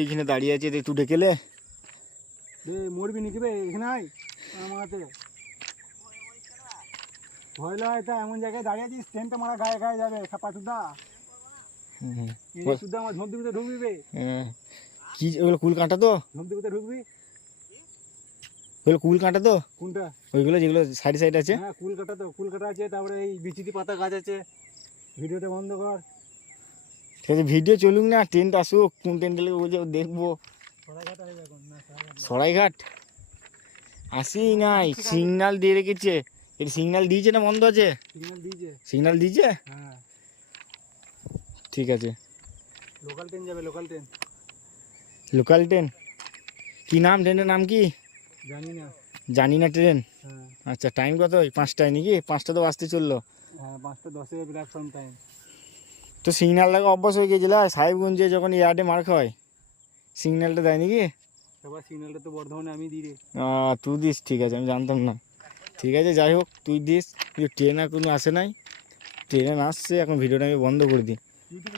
ওইখানে দাঁড়িয়ে আছে, তুই ডেকেলে মরবি নাকি বে? এখানে আয় আমার হাতে। ভয় লয় তা এমন জায়গায় দাঁড়িয়ে আছিস, ট্রেনটা মারা গায়ে গায়ে যাবে। পাটুদা সুদ্ধা আমার ঝোপ দিবিতে ঢুকবি বে। কি ওগুলো কুল কাঁটা তো? ঝোপ দিবিতে ঢুকবি? ওগুলো কুল কাঁটা তো? কোনটা? ওইগুলো যেগুলো সাইডে সাইডে আছে। হ্যাঁ কুল কাটা তো, কুল কাটা আছে। তারপরে এই বিচিতি পাতা গাছ আছে। ভিডিওটা বন্ধ কর। ঠিক আছে, ভিডিও চলুক না, ট্রেন তো আসুক। কোন ট্রেন গেলে দেখবো। সরাইঘাট আসবে এখন না? সরাইঘাট আসি নাই, সিগন্যাল দিয়ে রেখেছে। এটা সিগন্যাল দিয়েছে না বন্ধ আছে? সিগন্যাল দিয়েছে। সিগন্যাল দিয়েছে? হ্যাঁ ঠিক আছে। লোকাল ট্রেন যাবে, লোকাল ট্রেন। লোকাল ট্রেন কি নাম? ট্রেনের নাম কি জানি না। জানি না ট্রেন। হ্যাঁ আচ্ছা, টাইম কত? 5টায় নাকি? 5টা তো বাজতে চললো। হ্যাঁ 5:10 প্ল্যাটফর্ম টাইম। তো সিগন্যালটাকে অভ্যাস হয়ে গেছিল। সাহেবগঞ্জে যখন ইয়ার্ডে মার খায় সিগন্যালটা দেয় নাকি? সবার সিগন্যালটা তো বর্ধমানে আমি দিই রে। তুই দিস? ঠিক আছে, আমি জানতাম না। ঠিক আছে, যাই হোক, তুই দিস। কিন্তু ট্রেন এখনো আসে নাই। ট্রেন আসছে, এখন ভিডিওটা আমি বন্ধ করে দিই। ইউটিউবে